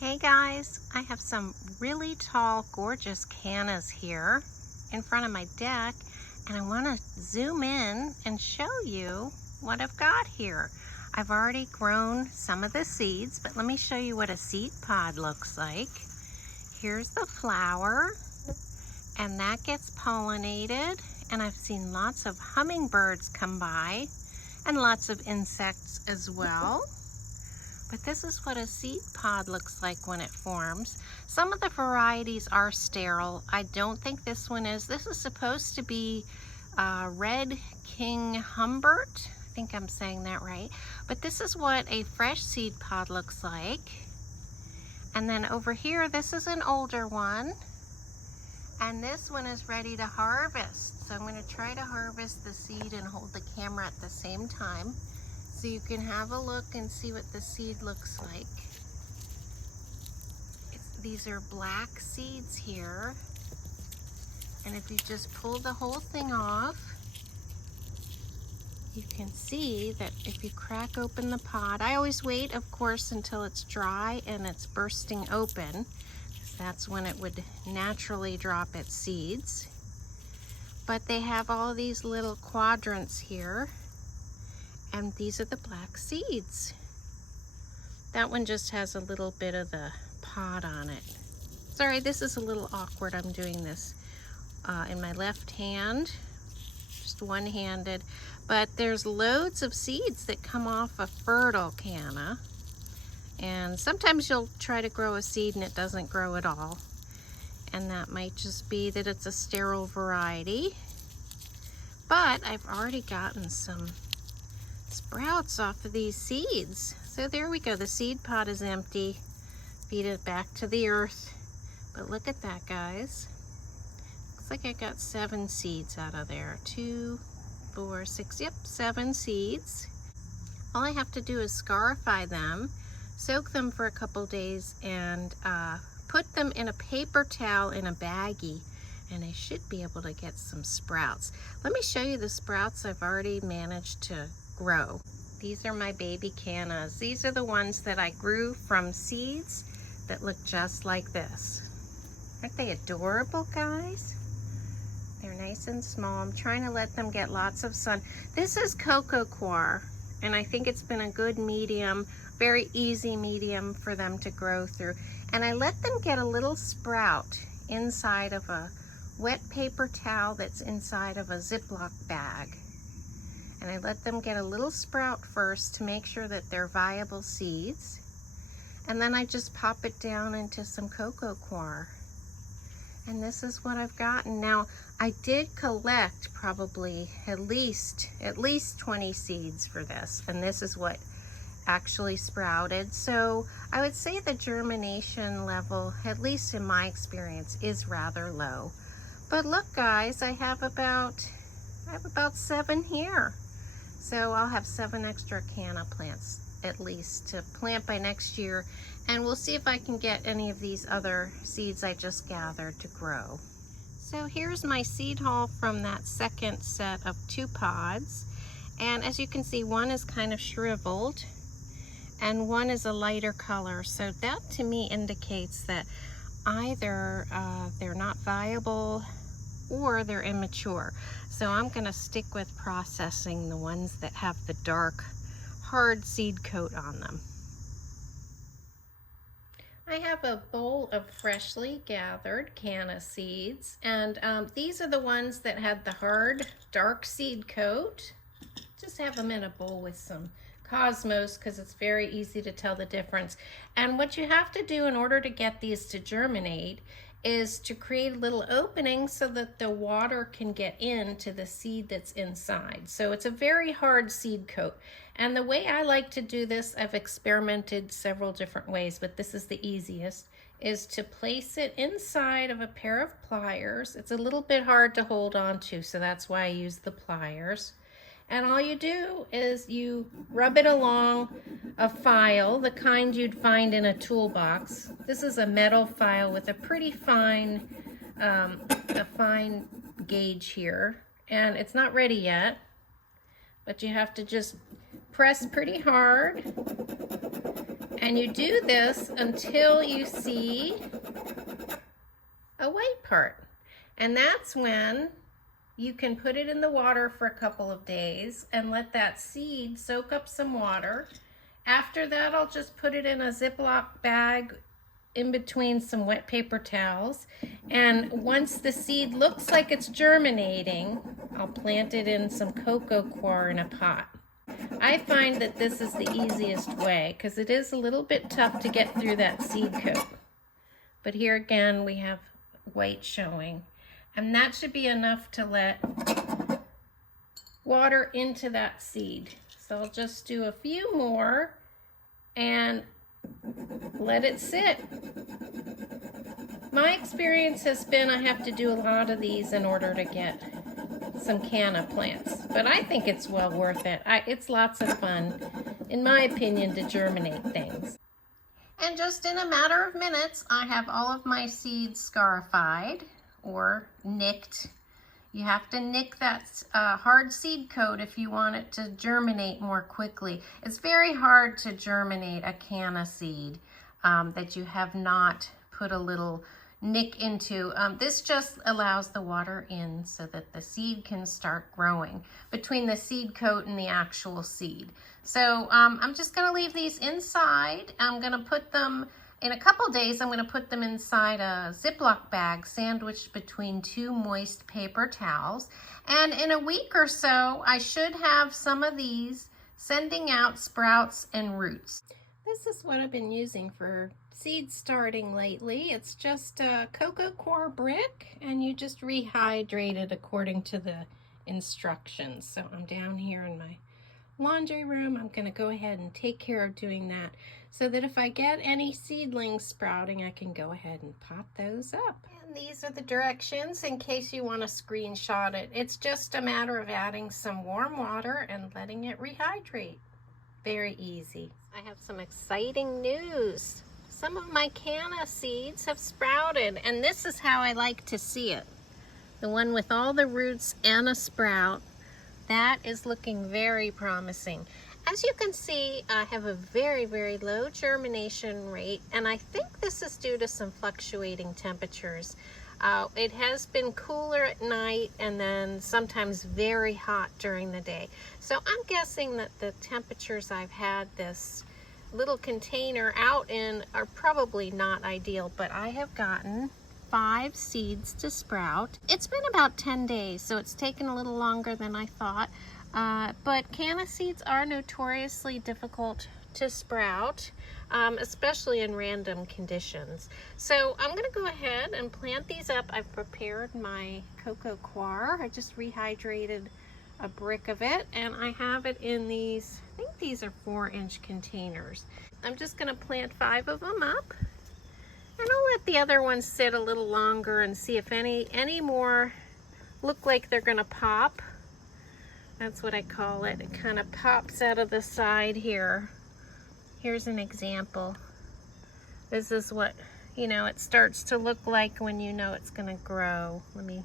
Hey guys, I have some really tall, gorgeous cannas here in front of my deck, and I want to zoom in and show you what I've got here. I've already grown some of the seeds, but let me show you what a seed pod looks like. Here's the flower, and that gets pollinated, and I've seen lots of hummingbirds come by and lots of insects as well. But this is what a seed pod looks like when it forms. Some of the varieties are sterile. I don't think this one is. This is supposed to be Red King Humbert. I think I'm saying that right. But this is what a fresh seed pod looks like. And then over here, this is an older one. And this one is ready to harvest. So I'm going to try to harvest the seed and hold the camera at the same time, so you can have a look and see what the seed looks like. These are black seeds here. And if you just pull the whole thing off, you can see that if you crack open the pod, I always wait, of course, until it's dry and it's bursting open, because that's when it would naturally drop its seeds. But they have all these little quadrants here. And these are the black seeds. That one just has a little bit of the pod on it. Sorry, this is a little awkward. I'm doing this in my left hand, just one-handed. But there's loads of seeds that come off a fertile canna. And sometimes you'll try to grow a seed and it doesn't grow at all. And that might just be that it's a sterile variety. But I've already gotten some sprouts off of these seeds. So there we go. The seed pod is empty. Feed it back to the earth. But look at that, guys. Looks like I got 7 seeds out of there. 2, 4, 6, yep, 7 seeds. All I have to do is scarify them, soak them for a couple days, and put them in a paper towel in a baggie, and I should be able to get some sprouts. Let me show you the sprouts I've already managed to grow. These are my baby cannas. These are the ones that I grew from seeds that look just like this. Aren't they adorable, guys? They're nice and small. I'm trying to let them get lots of sun. This is cocoa coir, and I think it's been a good medium, very easy medium for them to grow through. And I let them get a little sprout inside of a wet paper towel that's inside of a Ziploc bag. And I let them get a little sprout first to make sure that they're viable seeds. And then I just pop it down into some cocoa coir. And this is what I've gotten. Now, I did collect probably at least 20 seeds for this. And this is what actually sprouted. So I would say the germination level, at least in my experience, is rather low. But look, guys, I have about 7 here. So I'll have 7 extra canna plants at least to plant by next year. And we'll see if I can get any of these other seeds I just gathered to grow. So here's my seed haul from that second set of 2 pods. And as you can see, one is kind of shriveled and one is a lighter color. So that to me indicates that either they're not viable or they're immature. So I'm gonna stick with processing the ones that have the dark, hard seed coat on them. I have a bowl of freshly gathered canna seeds, and these are the ones that had the hard, dark seed coat. Just have them in a bowl with some Cosmos because it's very easy to tell the difference. And what you have to do in order to get these to germinate is to create a little opening so that the water can get into the seed that's inside. So it's a very hard seed coat. And the way I like to do this, I've experimented several different ways, but this is the easiest, is to place it inside of a pair of pliers. It's a little bit hard to hold on to, so that's why I use the pliers. And all you do is you rub it along a file, the kind you'd find in a toolbox. This is a metal file with a pretty fine, gauge here. And it's not ready yet, but you have to just press pretty hard And you do this until you see a white part. And that's when you can put it in the water for a couple of days and let that seed soak up some water. After that, I'll just put it in a Ziploc bag in between some wet paper towels. And once the seed looks like it's germinating, I'll plant it in some cocoa coir in a pot. I find that this is the easiest way because it is a little bit tough to get through that seed coat. But here again, we have white showing. And that should be enough to let water into that seed. So I'll just do a few more and let it sit. My experience has been I have to do a lot of these in order to get some canna plants, but I think it's well worth it. It's lots of fun, in my opinion, to germinate things. And just in a matter of minutes, I have all of my seeds scarified or nicked. You have to nick that hard seed coat if you want it to germinate more quickly. It's very hard to germinate a canna seed that you have not put a little nick into. This just allows the water in so that the seed can start growing between the seed coat and the actual seed. So I'm just going to leave these inside. I'm going to put them in a couple days. I'm going to put them inside a Ziploc bag sandwiched between 2 moist paper towels. And in a week or so, I should have some of these sending out sprouts and roots. This is what I've been using for seed starting lately. It's just a cocoa coir brick, and you just rehydrate it according to the instructions. So I'm down here in my laundry room. I'm going to go ahead and take care of doing that so that if I get any seedlings sprouting, I can go ahead and pop those up. And these are the directions in case you want to screenshot it. It's just a matter of adding some warm water and letting it rehydrate. Very easy. I have some exciting news. Some of my canna seeds have sprouted, and this is how I like to see it. The one with all the roots and a sprout. That is looking very promising. As you can see, I have a very, very low germination rate, and I think this is due to some fluctuating temperatures. It has been cooler at night and then sometimes very hot during the day. So I'm guessing that the temperatures I've had this little container out in are probably not ideal, but I have gotten 5 seeds to sprout. It's been about 10 days, so it's taken a little longer than I thought. But canna seeds are notoriously difficult to sprout, especially in random conditions. So I'm going to go ahead and plant these up. I've prepared my cocoa coir. I just rehydrated a brick of it, and I have it in these, I think these are 4-inch containers. I'm just going to plant 5 of them up, and I'll let the other ones sit a little longer and see if any more look like they're going to pop. That's what I call it. It kind of pops out of the side here. Here's an example. This is what, it starts to look like when you know it's going to grow. Let me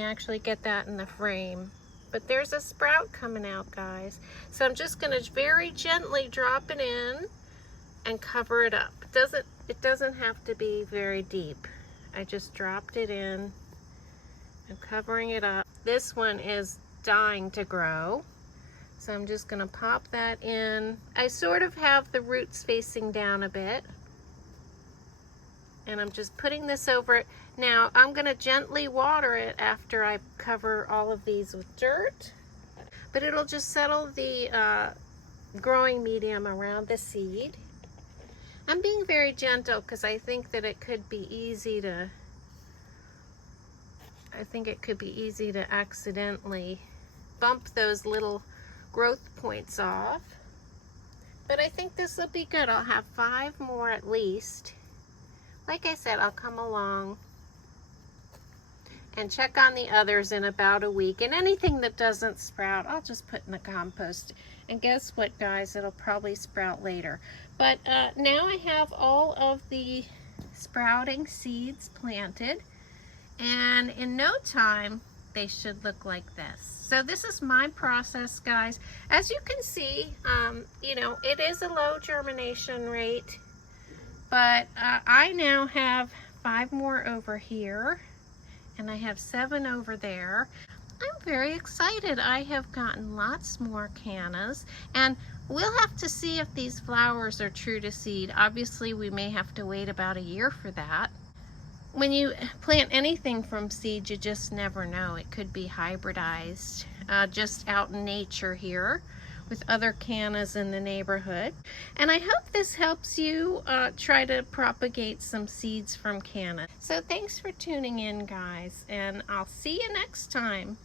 actually get that in the frame. But there's a sprout coming out, guys. So I'm just going to very gently drop it in and cover it up. It doesn't have to be very deep. I just dropped it in. I'm covering it up. This one is dying to grow. So I'm just going to pop that in. I sort of have the roots facing down a bit. And I'm just putting this over it. Now I'm going to gently water it after I cover all of these with dirt. But it'll just settle the growing medium around the seed. I'm being very gentle because I think that it could be easy to accidentally bump those little growth points off. But I think this will be good. I'll have 5 more at least. Like I said, I'll come along and check on the others in about a week. And anything that doesn't sprout, I'll just put in the compost. And guess what, guys? It'll probably sprout later. But now I have all of the sprouting seeds planted. And in no time, they should look like this. So this is my process, guys. As you can see, you know, it is a low germination rate, but I now have 5 more over here, and I have 7 over there. I'm very excited. I have gotten lots more cannas, and we'll have to see if these flowers are true to seed. Obviously, we may have to wait about a year for that. When you plant anything from seed, you just never know. It could be hybridized just out in nature here with other cannas in the neighborhood. And I hope this helps you try to propagate some seeds from canna. So thanks for tuning in, guys, and I'll see you next time.